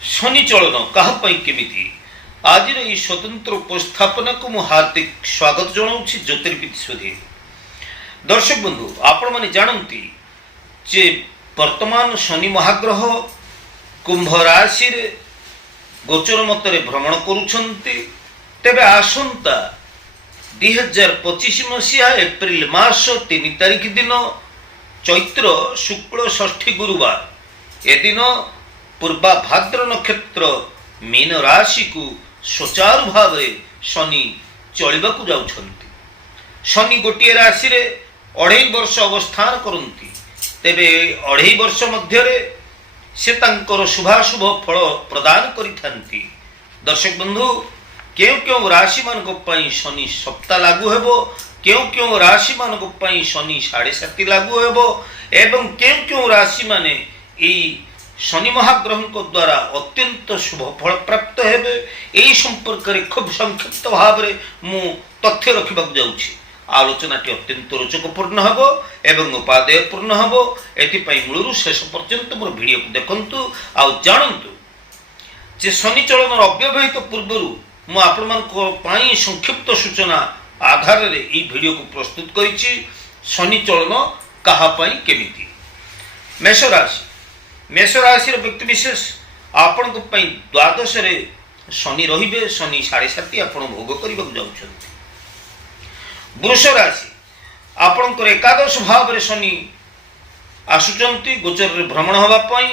शनि चलन क्या केमिति आज स्वतंत्र उपस्थापना को मु हार्दिक स्वागत जनाऊँगी ज्योतिर्विद सुधी। दर्शक बंधु आपण मैंने जानती जे वर्तमान शनि महाग्रह कुंभ राशि गोचर मतरे भ्रमण करुछंती। तेबे आसंता 2025 मसीहा एप्रिल मास 3 तारिख दिन चैत्र शुक्ल षष्ठी गुरुवार ए दिन पूर्वा भाद्र नक्षत्र मीन राशि को सुचारु भाव शनि चलवा जाउछंती। शनि गोटे राशि रे 2.5 वर्ष अवस्थान करती। तेबे 2.5 वर्ष मध्य से तांकर शुभाशुभ फल प्रदान करिथांती। दर्शक बंधु क्यों क्यों राशि मानक पई शनि सप्ताह लागू हेबो, क्यों क्यों राशि मानक पई शनि 7.5 लागू हेबो एवं क्यों क्यों राशि माने ई शनि महाग्रह द्वारा अत्यंत शुभ फल प्राप्त हेबे एई संपर्क रे खूब संक्षिप्त भाव रे मु तथ्य रखिबा जाउछि। आलोचनाटी अत्यंत रोचकपूर्ण हेबो एवं उपादेयपूर्ण हेबो। एथिपाई मूलरू शेष पर्यंत मोर वीडियो को देखंतु आ जानंतु जे शनि चलन अव्यवहित पूर्वरु मु आपनमानक पई संक्षिप्त सूचना आधार रे ई वीडियो को प्रस्तुत करिछि। शनि चलन कहा पई केमिति। मेष राशि मेष राशि व्यक्ति विशेष आपण द्वादश रे शनि रहिबे। शनि 7.5 आपण भोग करबा जाउछंती। वृष राशि आपणकर एकादश भाव रे शनि आसुचंती गोचर रे भ्रमण हवा पई।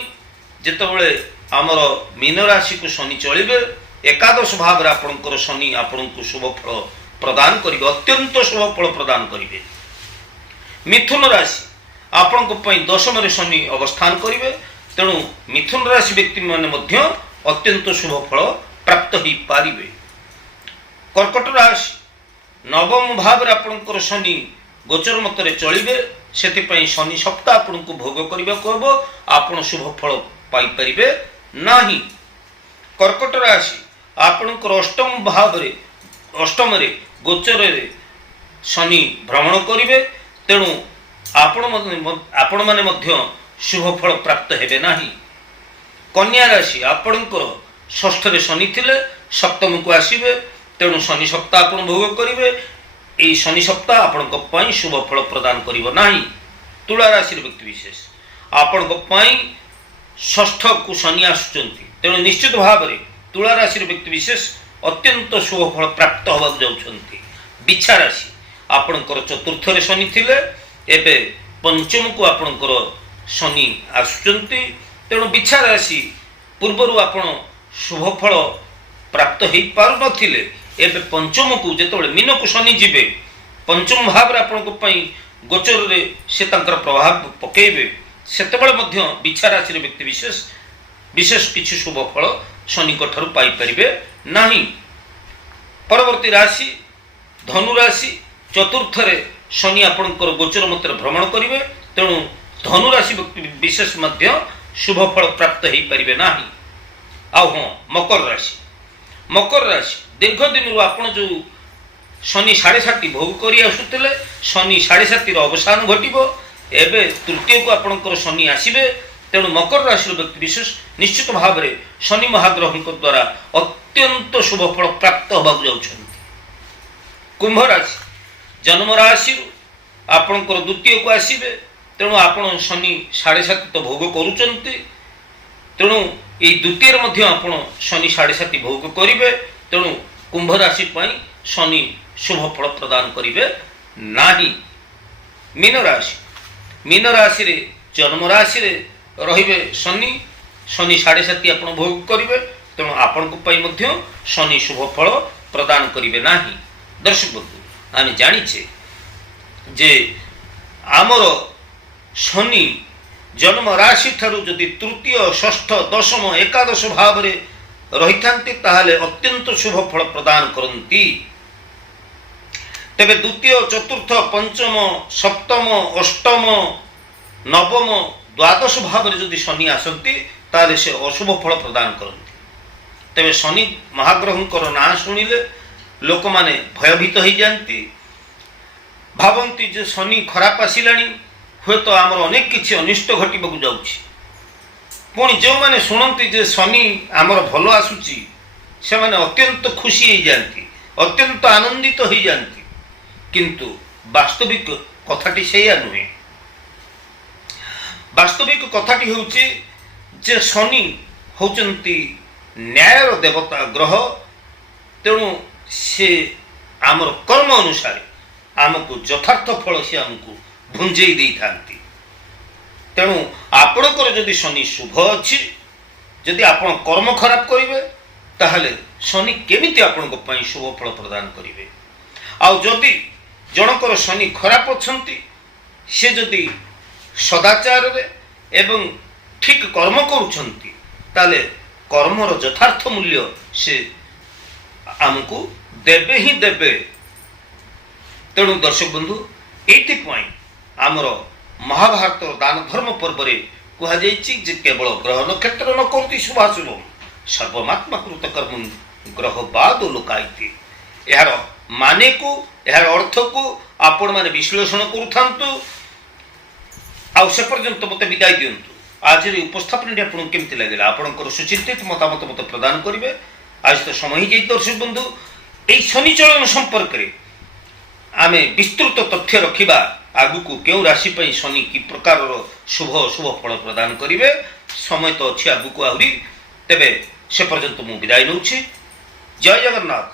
जेतबेले आमर मीन राशि को शनि चलिबे एकादश भाव रे आपणकर शनि आपणको शुभ फल प्रदान करिबे, अत्यंत शुभ फल प्रदान करिबे। मिथुन राशि आपणको पई दशम रे शनि अवस्थान करिबे। तेणु मिथुन राशि व्यक्ति माने मध्य अत्यंत शुभ फल प्राप्त ही पारिबे। कर्कट राशि नवम भाव रे आपणकर शनि गोचर मतरे चलिबे। सेतिपई शनि सप्ताह आपणको भोग करिबा कहबो, आपण शुभ फल पाई परिबे नाही। कर्कट राशि आपणकर अष्टम भाव रे अष्टम रे गोचर रे शनि भ्रमण करिबे। तेणु आपण माने मध्य शुभ फल प्राप्त हेबे नाही। कन्या राशि आपणकर षष्ठ रे शनि थिले सप्तम को आसीबे। तेणु शनि सप्ताह आपण भोग करिवे। एई शनि सप्ताह आपणक पई शुभ फल प्रदान करिवो नाही। तुला राशि व्यक्ति विशेष आपणक पई षष्ठ को शनि आसुचंती। तेणु निश्चित भाव रे तुला राशि व्यक्ति विशेष अत्यंत शुभ फल प्राप्त होबा जाउछंती। बिच्छा राशि आपणकर चतुर्थ रे शनि थिले एबे पंचम को आपणकर शनि आसुचंती। तेणु बिच्छा राशि पूर्वरु आपण शुभ फल प्राप्त हो पारु नथिले एबे पंचम को जेतबेले मीन को शनि जिबे पंचम भाव रे आपनको पई गोचर रे से तांकर प्रभाव पकेइबे। सेतबेले मध्य बिच्छा राशि रे व्यक्ति विशेष किछि शुभ फल शनि को ठरु पाई परिबे नाही। परवर्ती राशि धनु राशि चतुर्थ रे शनि आपनकर गोचर मत्र भ्रमण करिवे। तेणु धनु राशि व्यक्ति विशेष मध्य शुभ फल प्राप्त हो पारिबे नाही। आउ मकर राशि दीर्घ दिन आपण जो शनि 7.5 भोग करी आसुतिले शनि 7.5 अवसान घटिबो। एबे तृतीय को आपणकर शनि आसीबे। तेणु मकर राशि व्यक्ति विशेष निश्चित भाव रे शनि महाग्रह द्वारा अत्यंत शुभ फल प्राप्त होबा जाउछंती। कुंभ राशि जन्म राशि आपणकर द्वितीय को आसीबे। तेणु आपण शनि 7.5 तो भोग करूचंती। तेणु ये द्वितीय मध्य आपण शनि 7.5 भोग करिवे। तेणु कुंभ राशि पई शनि शुभ फल प्रदान करिवे नाही। मीन राशि रे जन्म राशि रे रहिबे शनि 7.5 आपण भोग करिवे। तेणु आपण को पई मध्य शनि शुभ फल प्रदान करिवे नाही। दर्शक बंधु आमे जानिछे जे आमर शनि जन्म राशि ठारू जदि तृतीय षष्ठ दशम एकादश भाव रे रहिथांती ताहाले अत्यंत शुभ फल प्रदान करंती। तेबे द्वितीय चतुर्थ पंचम सप्तम अष्टम नवम द्वादश भाव रे जदि शनि आसंती ताहाले से अशुभ फल प्रदान करंती। तेबे शनि महाग्रहंकर नाम शुणिले लोक माने भयभीत हो जाती। भावंती जे शनि खराब आसिलानी हुए तो आमर अनेक किछि अनिष्ट घटिबा जाउछि। ପୁଣି ଯେଉଁମାନେ ଶୁଣନ୍ତି ଯେ ଶନି ଆମର ଭଲ ଆସୁଛି ସେମାନେ ଅତ୍ୟନ୍ତ ଖୁସି ହେଇଯାଆନ୍ତି, ଅତ୍ୟନ୍ତ ଆନନ୍ଦିତ ହେଇଯାଆନ୍ତି। କିନ୍ତୁ ବାସ୍ତବିକ କଥାଟି ସେଇଆ ନୁହେଁ। ବାସ୍ତବିକ କଥାଟି ହେଉଛି ଯେ ଶନି ହେଉଛନ୍ତି ନ୍ୟାୟର ଦେବତା ଗ୍ରହ। ତେଣୁ ସେ ଆମର କର୍ମ ଅନୁସାରେ ଆମକୁ ଯଥାର୍ଥ ଫଳ ସେ ଆମକୁ ଭୁଞ୍ଜେଇ ଦେଇଥାନ୍ତି। ତେଣୁ ଆପଣଙ୍କର ଯଦି ଶନି ଶୁଭ ଅଛି, ଯଦି ଆପଣ କର୍ମ ଖରାପ କରିବେ ତାହେଲେ ଶନି କେମିତି ଆପଣଙ୍କ ପାଇଁ ଶୁଭ ଫଳ ପ୍ରଦାନ କରିବେ? ଆଉ ଯଦି ଜଣଙ୍କର ଶନି ଖରାପ ଅଛନ୍ତି, ସେ ଯଦି ସଦାଚାରରେ ଏବଂ ଠିକ କର୍ମ କରୁଛନ୍ତି ତାହେଲେ କର୍ମର ଯଥାର୍ଥ ମୂଲ୍ୟ ସେ ଆମକୁ ଦେବେ ହିଁ ଦେବେ। ତେଣୁ ଦର୍ଶକ ବନ୍ଧୁ, ଏଇଥିପାଇଁ ଆମର ମହାଭାରତର ଦାନ ଧର୍ମ ପର୍ବରେ କୁହାଯାଇଛି ଯେ କେବଳ ଗ୍ରହ ନକ୍ଷତ୍ର ନ କରୁତି ଶୁଭାଶୁଭ ସର୍ବମାତ୍ମା କୃତ କର୍ମ ଗ୍ରହ ବାଦ ଲୋକାଇତି। ଏହାର ମାନେକୁ, ଏହାର ଅର୍ଥକୁ ଆପଣମାନେ ବିଶ୍ଳେଷଣ କରୁଥାନ୍ତୁ। ଆଉ ସେ ପର୍ଯ୍ୟନ୍ତ ମୋତେ ବିଦାୟ ଦିଅନ୍ତୁ। ଆଜିର ଉପସ୍ଥାପନଟି ଆପଣଙ୍କୁ କେମିତି ଲାଗିଲା? ଆପଣଙ୍କର ସୁଚିନ୍ତିତ ମତାମତ ମୋତେ ପ୍ରଦାନ କରିବେ। ଆଜି ତ ସମୟ ହେଇଯାଇ ଦର୍ଶକ ବନ୍ଧୁ, এই ଶନିଚଳନ ସମ୍ପର୍କରେ ଆମେ ବିସ୍ତୃତ ତଥ୍ୟ ରଖିବା। ଆଗକୁ କେଉଁ ରାଶି ପାଇଁ ଶନି କି ପ୍ରକାରର ଶୁଭ ଅଶୁଭ ଫଳ ପ୍ରଦାନ କରିବେ, ସମୟ ତ ଅଛି ଆଗକୁ ଆହୁରି। ତେବେ ସେ ପର୍ଯ୍ୟନ୍ତ ମୁଁ ବିଦାୟ ନେଉଛି। ଜୟ ଜଗନ୍ନାଥ।